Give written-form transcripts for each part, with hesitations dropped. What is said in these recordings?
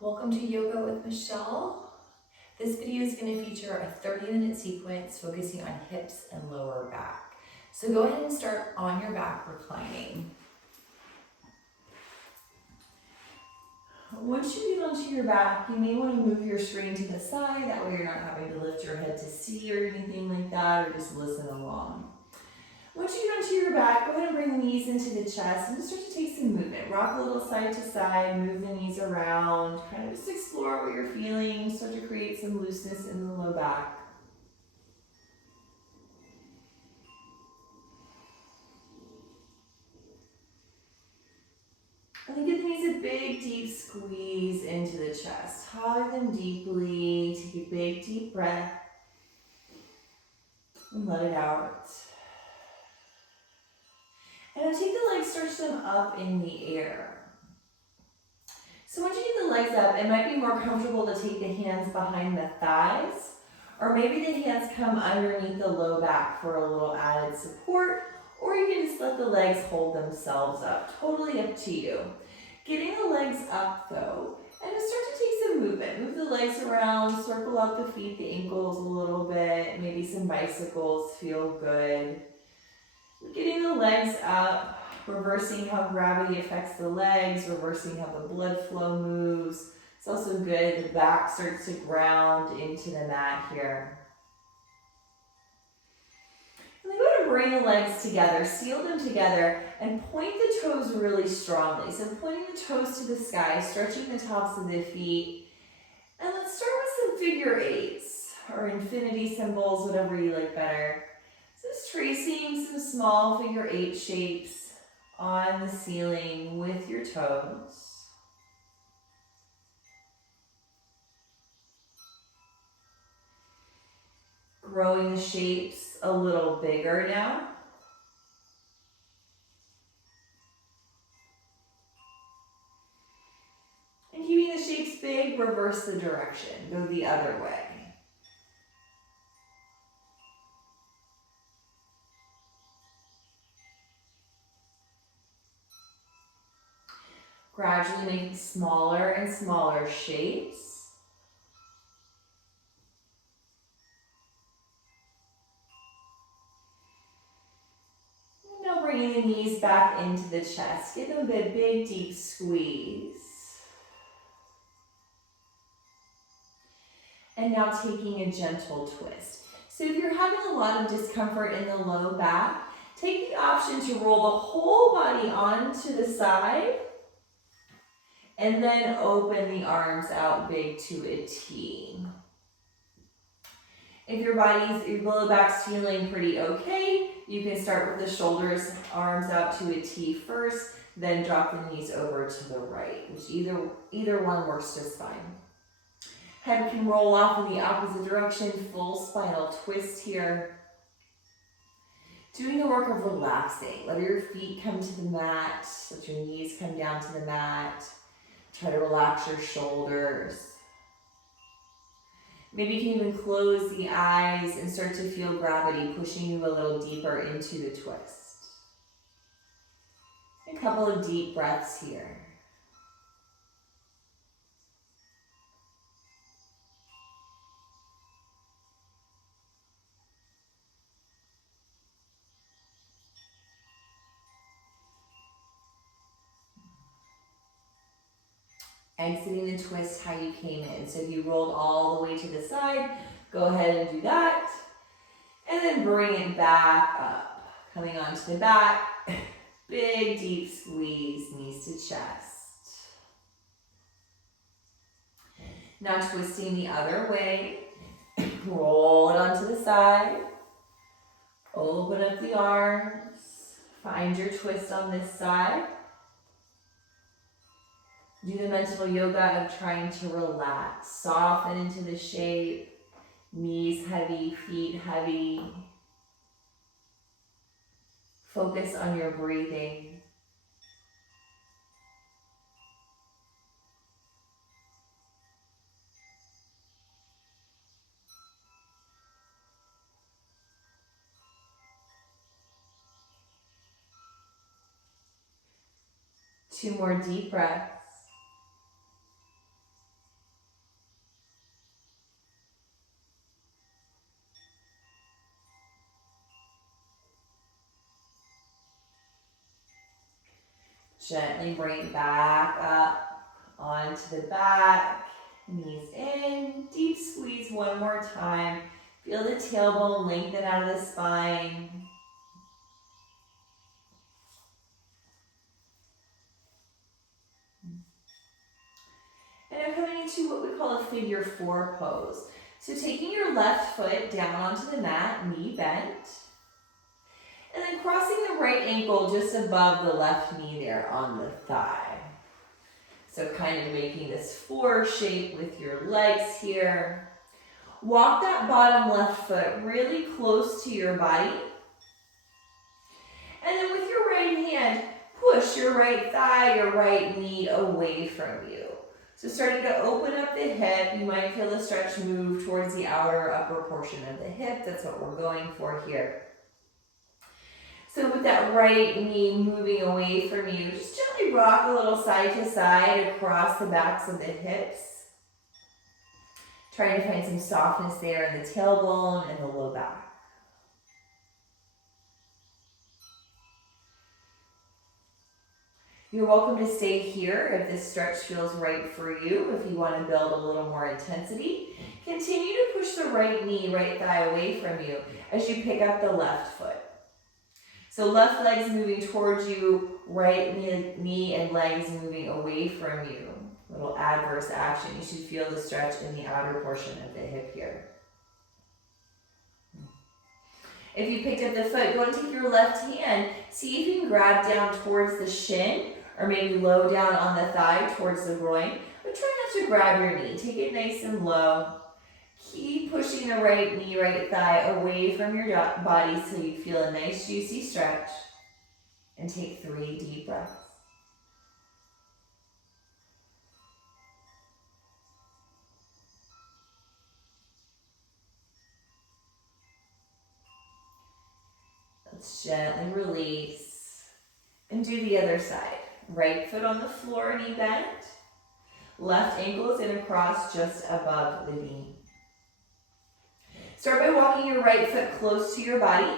Welcome to Yoga with Michelle. This video is going to feature a 30-minute sequence focusing on hips and lower back. So go ahead and start on your back reclining. Once you get onto your back, you may want to move your screen to the side. That way you're not having to lift your head to see or anything like that, or just listen along. Once you get onto your back, go ahead and bring the knees into the chest and just start to take some movement. Rock a little side to side, move the knees around, kind of just explore what you're feeling, start to create some looseness in the low back. And then give the knees a big, deep squeeze into the chest. Hug them deeply, take a big, deep breath, and let it out. And now take the legs, stretch them up in the air. So once you get the legs up, it might be more comfortable to take the hands behind the thighs, or maybe the hands come underneath the low back for a little added support, or you can just let the legs hold themselves up. Totally up to you. Getting the legs up though, and just start to take some movement. Move the legs around, circle out the feet, the ankles a little bit, maybe some bicycles feel good. Getting the legs up, reversing how gravity affects the legs, reversing how the blood flow moves. It's also good, the back starts to ground into the mat here. And then go ahead and bring the legs together, seal them together, and point the toes really strongly. So pointing the toes to the sky, stretching the tops of the feet. And let's start with some figure eights, or infinity symbols, whatever you like better. So just tracing some small figure eight shapes on the ceiling with your toes. Growing the shapes a little bigger now. And keeping the shapes big, reverse the direction, go the other way. Gradually making smaller and smaller shapes. And now bringing the knees back into the chest. Give them a big, deep squeeze. And now taking a gentle twist. So if you're having a lot of discomfort in the low back, take the option to roll the whole body onto the side and then open the arms out big to a T. If your low back's feeling pretty okay, you can start with the shoulders, arms out to a T first, then drop the knees over to the right, which either one works just fine. Head can roll off in the opposite direction, full spinal twist here. Doing the work of relaxing. Let your feet come to the mat, let your knees come down to the mat. Try to relax your shoulders. Maybe you can even close the eyes and start to feel gravity pushing you a little deeper into the twist. A couple of deep breaths here. Exiting the twist how you came in. So if you rolled all the way to the side, go ahead and do that. And then bring it back up. Coming onto the back, big deep squeeze, knees to chest. Now twisting the other way, roll it onto the side. Open up the arms, find your twist on this side. Do the mental yoga of trying to relax, soften into the shape, knees heavy, feet heavy. Focus on your breathing. Two more deep breaths. Gently bring back up onto the back, knees in, deep squeeze one more time. Feel the tailbone lengthen out of the spine. And I'm coming into what we call a figure 4 pose. So taking your left foot down onto the mat, knee bent, and then crossing the right ankle just above the left knee there on the thigh. So kind of making this 4 shape with your legs here. Walk that bottom left foot really close to your body. And then with your right hand, push your right thigh, your right knee away from you. So starting to open up the hip, you might feel the stretch move towards the outer upper portion of the hip. That's what we're going for here. So with that right knee moving away from you, just gently rock a little side to side across the backs of the hips. Trying to find some softness there in the tailbone and the low back. You're welcome to stay here if this stretch feels right for you. If you want to build a little more intensity, continue to push the right knee, right thigh away from you as you pick up the left foot. So left leg's moving towards you, right knee and legs moving away from you. Little adverse action. You should feel the stretch in the outer portion of the hip here. If you picked up the foot, go and take your left hand. See if you can grab down towards the shin or maybe low down on the thigh towards the groin. But try not to grab your knee. Take it nice and low. Keep pushing the right knee, right thigh away from your body so you feel a nice juicy stretch. And take 3 deep breaths. Let's gently release and do the other side. Right foot on the floor, knee bent. Left ankle is in a cross just above the knee. Start by walking your right foot close to your body.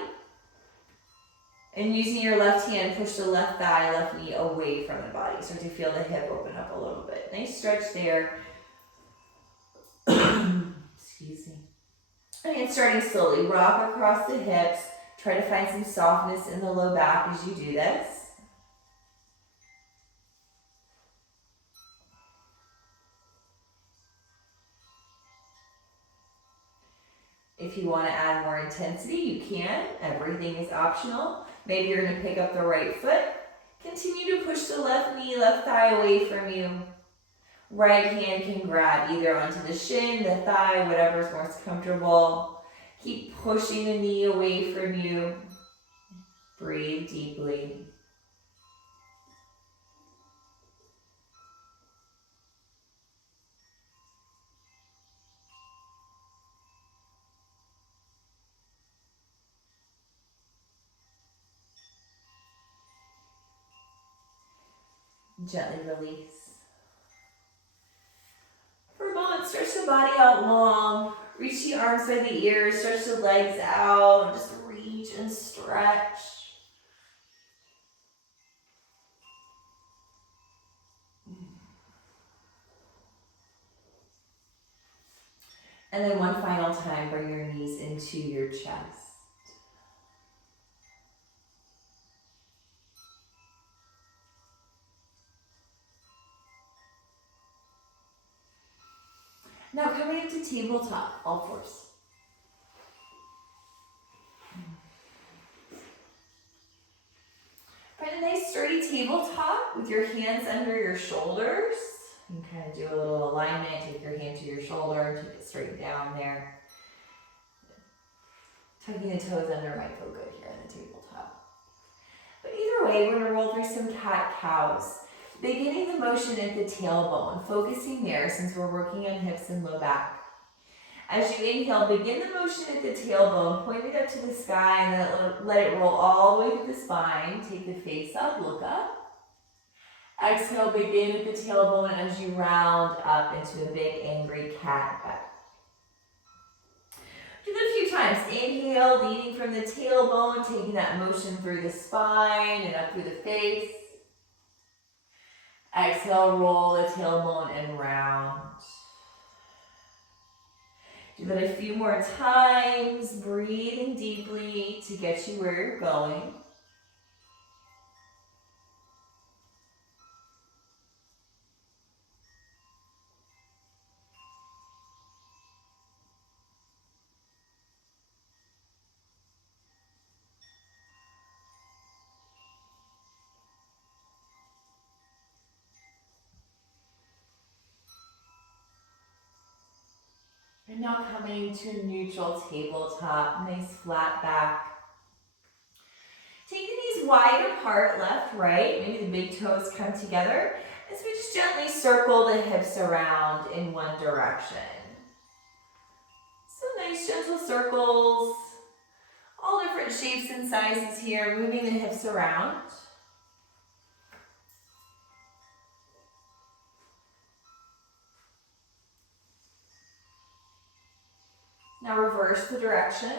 And using your left hand, push the left thigh, left knee away from the body. Start to feel the hip open up a little bit. Nice stretch there. Excuse me. And starting slowly, rock across the hips. Try to find some softness in the low back as you do this. If you want to add more intensity, you can. Everything is optional. Maybe you're going to pick up the right foot. Continue to push the left knee, left thigh away from you. Right hand can grab either onto the shin, the thigh, whatever's most comfortable. Keep pushing the knee away from you. Breathe deeply. Gently release. For a moment, stretch the body out long. Reach the arms by the ears, stretch the legs out, just reach and stretch. And then one final time, bring your knees into your chest. Now coming into tabletop, all fours. Find a nice sturdy tabletop with your hands under your shoulders. You can kind of do a little alignment, take your hand to your shoulder, take it straight down there. Tucking the toes under might feel good here on the tabletop. But either way, we're going to roll through some cat-cows. Beginning the motion at the tailbone, focusing there since we're working on hips and low back. As you inhale, begin the motion at the tailbone, point it up to the sky and then let it roll all the way to the spine. Take the face up, look up. Exhale, begin at the tailbone as you round up into a big angry cat back. Do that a few times. Inhale, leading from the tailbone, taking that motion through the spine and up through the face. Exhale, roll the tailbone and round. Do that a few more times, breathing deeply to get you where you're going. And now coming to neutral tabletop, nice flat back. Take the knees wide apart, left, right. Maybe the big toes come together as we just gently circle the hips around in one direction. So nice gentle circles, all different shapes and sizes here, moving the hips around. Now reverse the direction.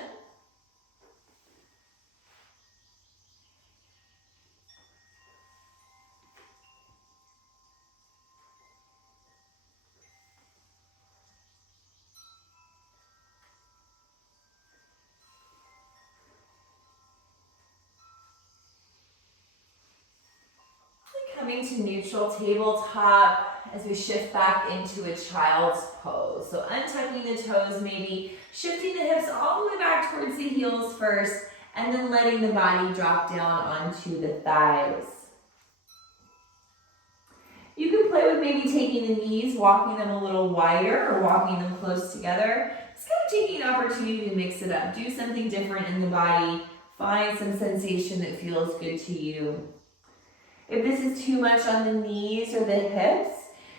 Coming to neutral tabletop as we shift back into a child's pose. So untucking the toes, maybe shifting the hips all the way back towards the heels first, and then letting the body drop down onto the thighs. You can play with maybe taking the knees, walking them a little wider, or walking them close together. Just kind of taking an opportunity to mix it up. Do something different in the body. Find some sensation that feels good to you. If this is too much on the knees or the hips,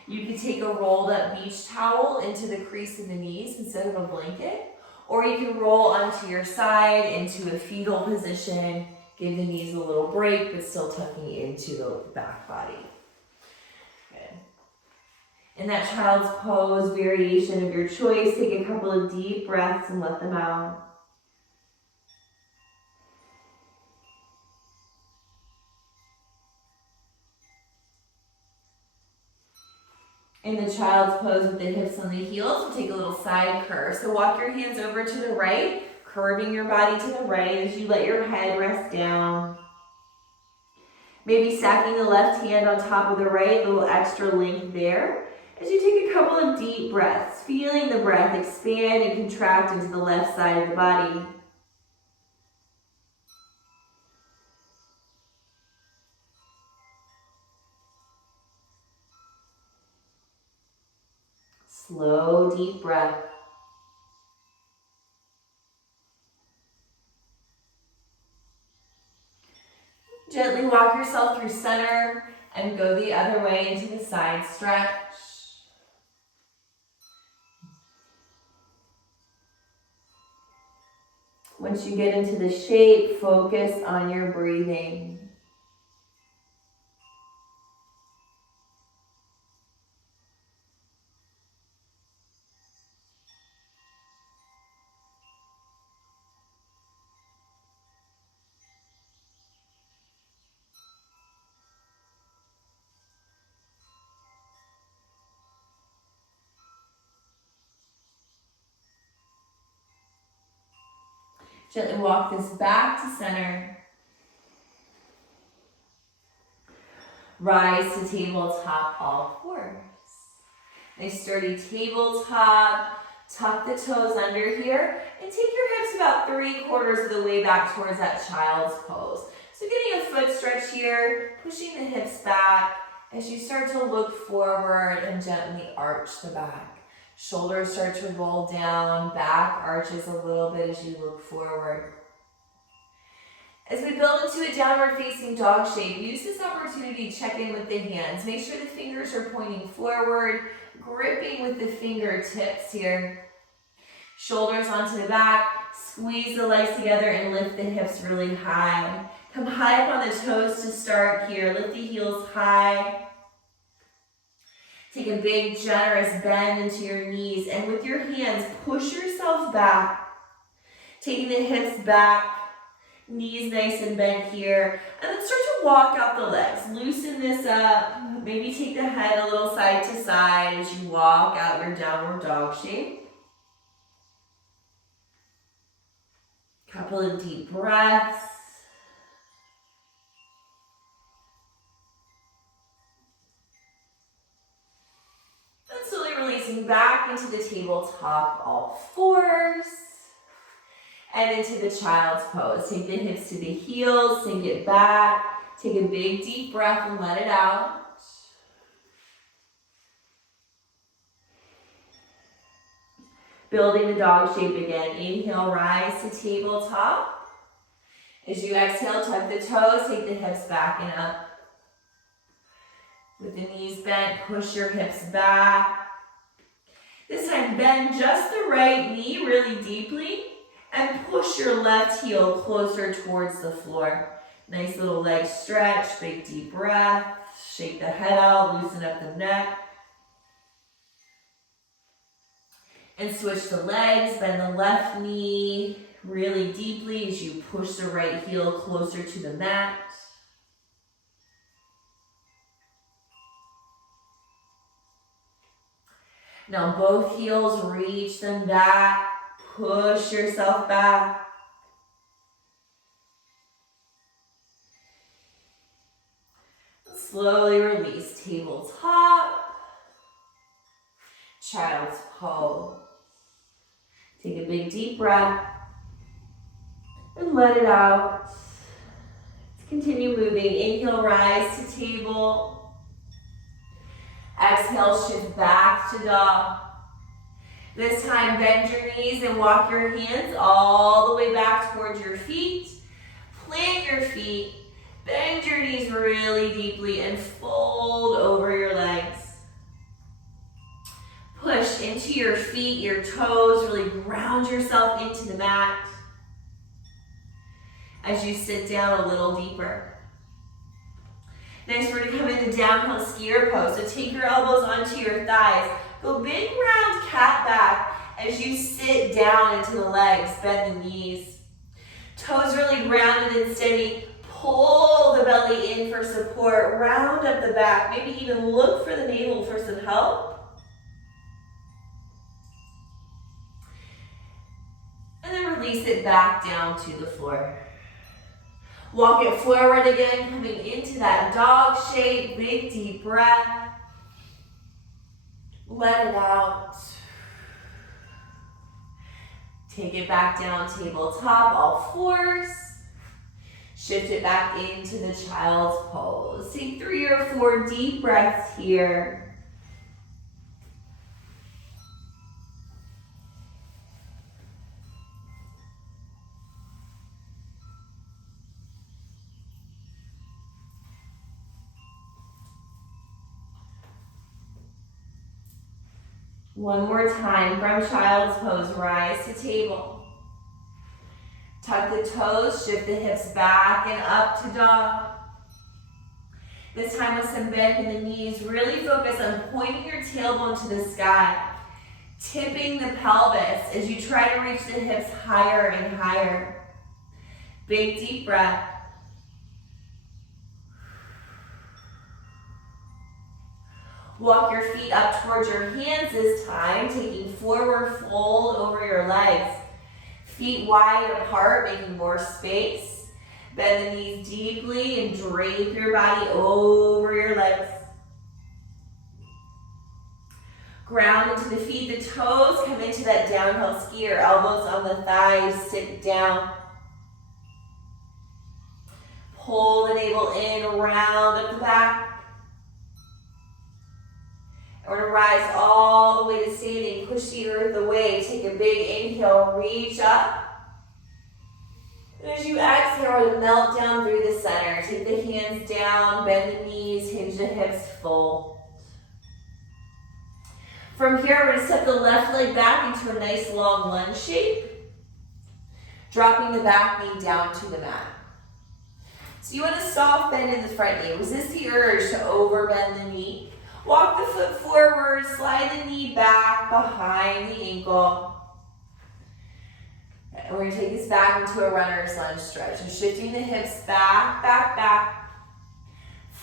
you could take a rolled up beach towel into the crease of the knees instead of a blanket, or you can roll onto your side into a fetal position, give the knees a little break, but still tucking into the back body. Good. In that child's pose, variation of your choice, take a couple of deep breaths and let them out. In the child's pose with the hips on the heels, we'll take a little side curve. So walk your hands over to the right, curving your body to the right as you let your head rest down. Maybe stacking the left hand on top of the right, a little extra length there. As you take a couple of deep breaths, feeling the breath expand and contract into the left side of the body. Slow, deep breath. Gently walk yourself through center and go the other way into the side stretch. Once you get into the shape, focus on your breathing. Gently walk this back to center. Rise to tabletop, all fours. Nice sturdy tabletop. Tuck the toes under here and take your hips about 3/4 of the way back towards that child's pose. So getting a foot stretch here, pushing the hips back as you start to look forward and gently arch the back. Shoulders start to roll down, back arches a little bit as you look forward. As we build into a downward facing dog shape, use this opportunity to check in with the hands. Make sure the fingers are pointing forward, gripping with the fingertips here. Shoulders onto the back, squeeze the legs together and lift the hips really high. Come high up on the toes to start here. Lift the heels high. Take a big, generous bend into your knees, and with your hands, push yourself back. Taking the hips back, knees nice and bent here, and then start to walk out the legs. Loosen this up. Maybe take the head a little side to side as you walk out your downward dog shape. Couple of deep breaths. And slowly releasing back into the tabletop, all fours. And into the child's pose. Take the hips to the heels, sink it back. Take a big deep breath and let it out. Building the dog shape again. Inhale, rise to tabletop. As you exhale, tuck the toes, take the hips back and up. With the knees bent, push your hips back. This time, bend just the right knee really deeply and push your left heel closer towards the floor. Nice little leg stretch, big deep breath. Shake the head out, loosen up the neck. And switch the legs, bend the left knee really deeply as you push the right heel closer to the mat. Now both heels, reach them back, push yourself back. Slowly release, tabletop, child's pose. Take a big deep breath and let it out. Let's continue moving. Inhale, rise to table. Exhale, shift back to dog. This time, bend your knees and walk your hands all the way back towards your feet. Plant your feet. Bend your knees really deeply and fold over your legs. Push into your feet, your toes, really ground yourself into the mat as you sit down a little deeper. Next, we're gonna come into downhill skier pose. So take your elbows onto your thighs. Go big round cat back as you sit down into the legs, bend the knees. Toes really grounded and steady. Pull the belly in for support, round up the back, maybe even look for the navel for some help. And then release it back down to the floor. Walk it forward again, coming into that dog shape, big deep breath. Let it out. Take it back down, tabletop, all fours. Shift it back into the child's pose. Take 3 or 4 deep breaths here. One more time from child's pose, rise to table. Tuck the toes, shift the hips back and up to dog. This time with some bend in the knees, really focus on pointing your tailbone to the sky, tipping the pelvis as you try to reach the hips higher and higher. Big deep breath. Walk your feet up towards your hands this time, taking forward fold over your legs. Feet wide apart, making more space. Bend the knees deeply and drape your body over your legs. Ground into the feet, the toes come into that downhill skier. Elbows on the thighs, sit down. Pull the navel in, round up the back. We're gonna rise all the way to standing, push the earth away. Take a big inhale, reach up. And as you exhale, we're gonna melt down through the center. Take the hands down, bend the knees, hinge the hips, fold. From here, we're gonna step the left leg back into a nice long lunge shape, dropping the back knee down to the mat. So you want a soft bend in the front knee. Resist the urge to overbend the knee. Walk the foot forward, slide the knee back behind the ankle. And we're gonna take this back into a runner's lunge stretch. So shifting the hips back, back, back.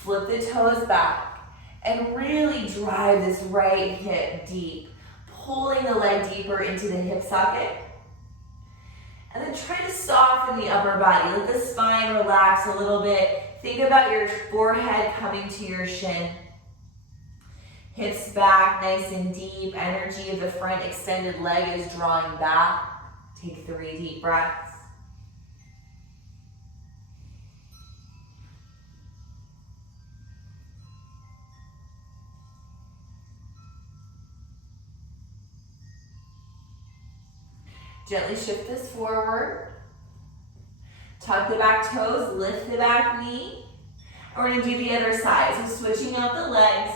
Flip the toes back and really drive this right hip deep, pulling the leg deeper into the hip socket. And then try to soften the upper body. Let the spine relax a little bit. Think about your forehead coming to your shin. Hips back, nice and deep. Energy of the front extended leg is drawing back. Take 3 deep breaths. Gently shift this forward. Tuck the back toes, lift the back knee. And we're gonna do the other side. So switching out the legs.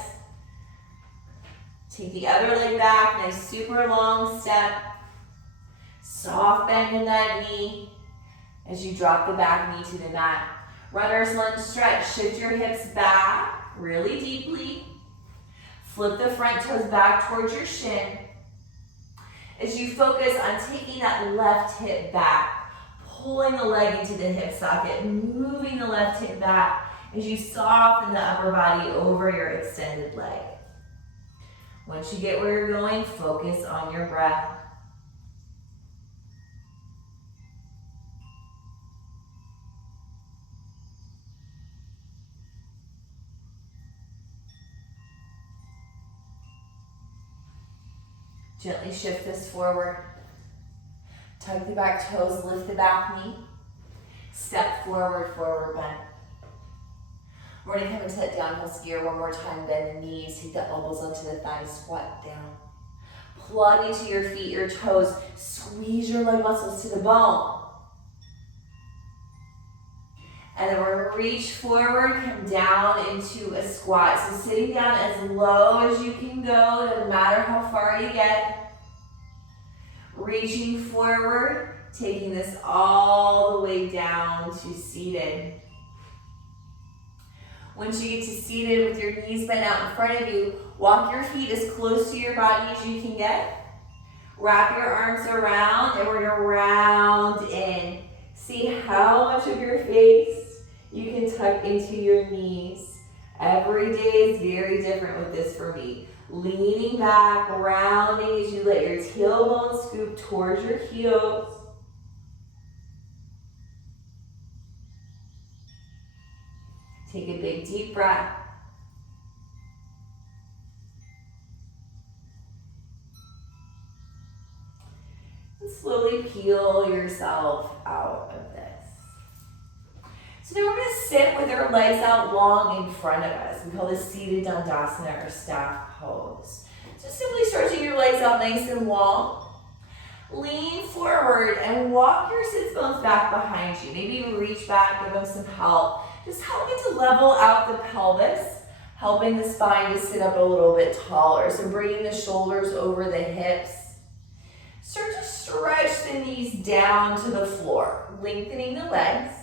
Take the other leg back, nice super long step. Soft bend in that knee as you drop the back knee to the mat. Runner's lunge stretch, shift your hips back really deeply. Flip the front toes back towards your shin. As you focus on taking that left hip back, pulling the leg into the hip socket, moving the left hip back as you soften the upper body over your extended leg. Once you get where you're going, focus on your breath. Gently shift this forward. Tuck the back toes, lift the back knee. Step forward, forward bend. We're gonna come into that downhill skier one more time. Bend the knees, take the elbows onto the thighs, squat down. Plug into your feet, your toes. Squeeze your leg muscles to the bone. And then we're gonna reach forward, come down into a squat. So sitting down as low as you can go, doesn't matter how far you get. Reaching forward, taking this all the way down to seated. Once you get to seated with your knees bent out in front of you, walk your feet as close to your body as you can get. Wrap your arms around and we're gonna round in. See how much of your face you can tuck into your knees. Every day is very different with this for me. Leaning back, rounding as you let your tailbone scoop towards your heels. Take a big deep breath. And slowly peel yourself out of this. So now we're going to sit with our legs out long in front of us. We call this seated Dandasana or staff pose. So simply stretching your legs out nice and long. Lean forward and walk your sits bones back behind you. Maybe reach back, give them some help. Just helping to level out the pelvis, helping the spine to sit up a little bit taller. So bringing the shoulders over the hips. Start to stretch the knees down to the floor, lengthening the legs.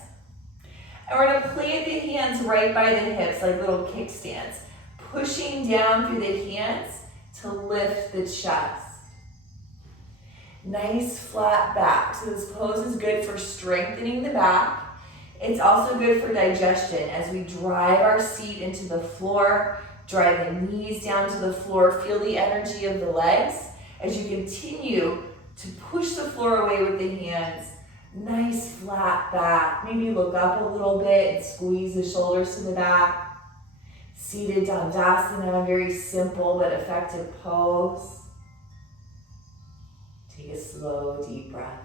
And we're going to plant the hands right by the hips like little kickstands, pushing down through the hands to lift the chest. Nice flat back. So this pose is good for strengthening the back. It's also good for digestion as we drive our seat into the floor, drive the knees down to the floor, feel the energy of the legs as you continue to push the floor away with the hands. Nice flat back. Maybe look up a little bit and squeeze the shoulders to the back. Seated Dandasana, very simple but effective pose. Take a slow, deep breath.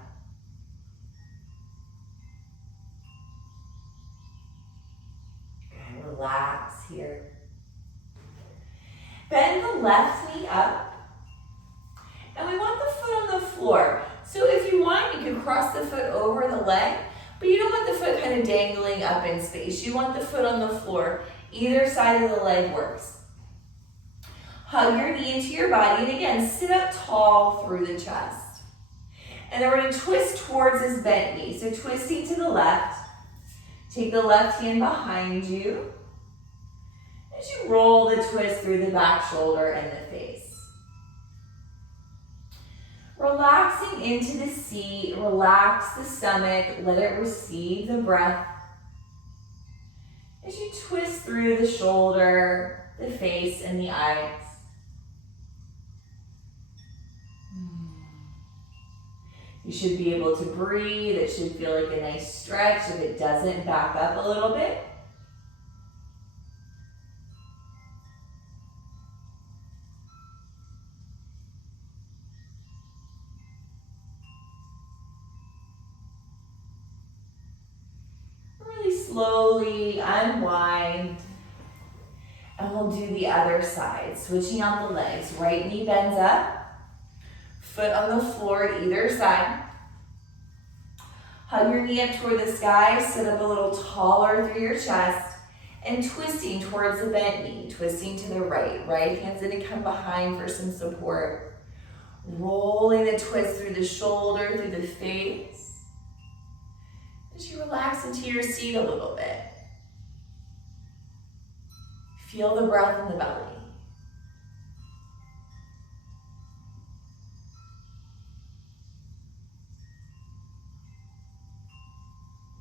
Okay, relax here. Bend the left knee up. And we want the foot on the floor. So if you want, you can cross the foot over the leg, but you don't want the foot kind of dangling up in space. You want the foot on the floor. Either side of the leg works. Hug your knee into your body, and again, sit up tall through the chest. And then we're going to twist towards this bent knee. So twisting to the left. Take the left hand behind you as you roll the twist through the back shoulder and the face. Relaxing into the seat, relax the stomach, let it receive the breath. As you twist through the shoulder, the face, and the eyes. You should be able to breathe. It should feel like a nice stretch. If it doesn't, back up a little bit. Really slowly unwind. And we'll do the other side. Switching out the legs. Right knee bends up. Foot on the floor either side. Hug your knee up toward the sky, sit up a little taller through your chest, and twisting towards the bent knee, twisting to the right. Right hand's gonna come behind for some support. Rolling the twist through the shoulder, through the face. As you relax into your seat a little bit. Feel the breath in the belly.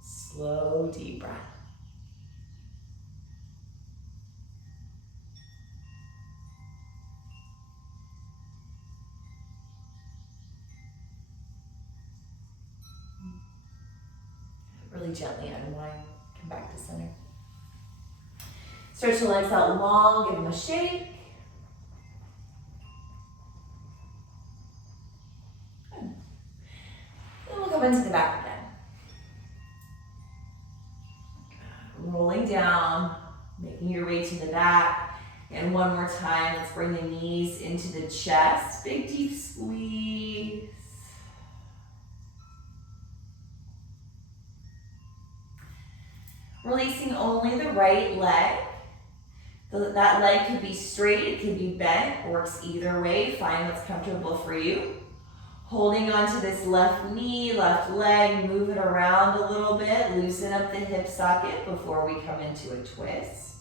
Slow, deep breath. Really gently unwind, come back to center. Stretch the legs out long, give them a shake. Good. Then we'll come into the back again. Rolling down, making your way to the back. And one more time, let's bring the knees into the chest. Big deep squeeze. Releasing only the right leg. That leg could be straight, it could be bent, works either way. Find what's comfortable for you. Holding onto this left knee, left leg, move it around a little bit. Loosen up the hip socket before we come into a twist.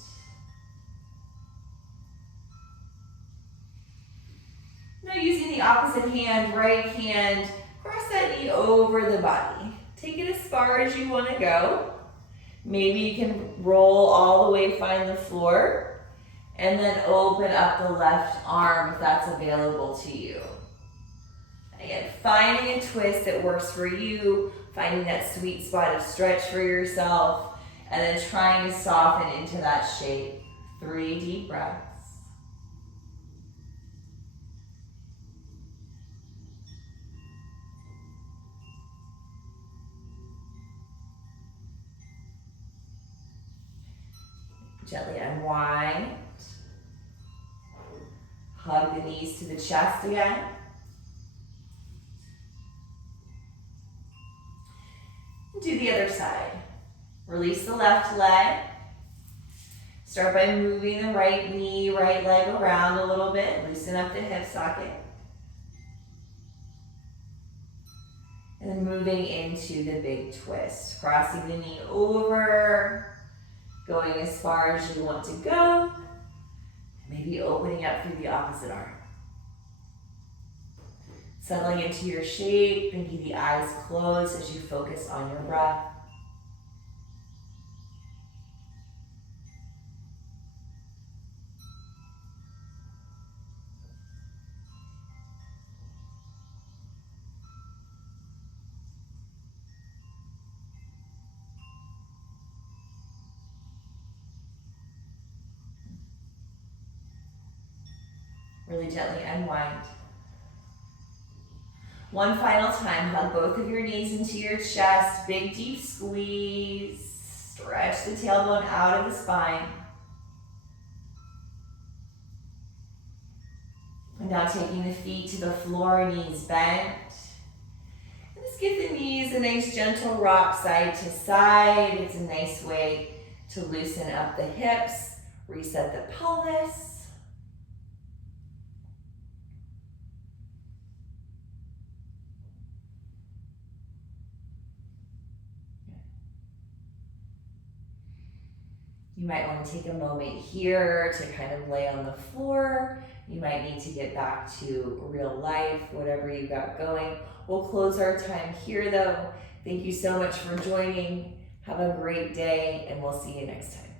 Now using the opposite hand, right hand, cross that knee over the body. Take it as far as you want to go. Maybe you can roll all the way, find the floor, and then open up the left arm if that's available to you. Again, finding a twist that works for you, finding that sweet spot of stretch for yourself, and then trying to soften into that shape. 3 deep breaths. Gently unwind. Hug the knees to the chest again. Do the other side. Release the left leg. Start by moving the right knee, right leg around a little bit. Loosen up the hip socket. And then moving into the big twist. Crossing the knee over. Going as far as you want to go. Maybe opening up through the opposite arm. Settling into your shape, making the eyes close as you focus on your breath. Really gently unwind. One final time, hug both of your knees into your chest, big deep squeeze. Stretch the tailbone out of the spine. And now taking the feet to the floor, knees bent. And just give the knees a nice gentle rock side to side. It's a nice way to loosen up the hips, reset the pelvis. You might want to take a moment here to kind of lay on the floor. You might need to get back to real life, whatever you've got going. We'll close our time here though. Thank you so much for joining. Have a great day and we'll see you next time.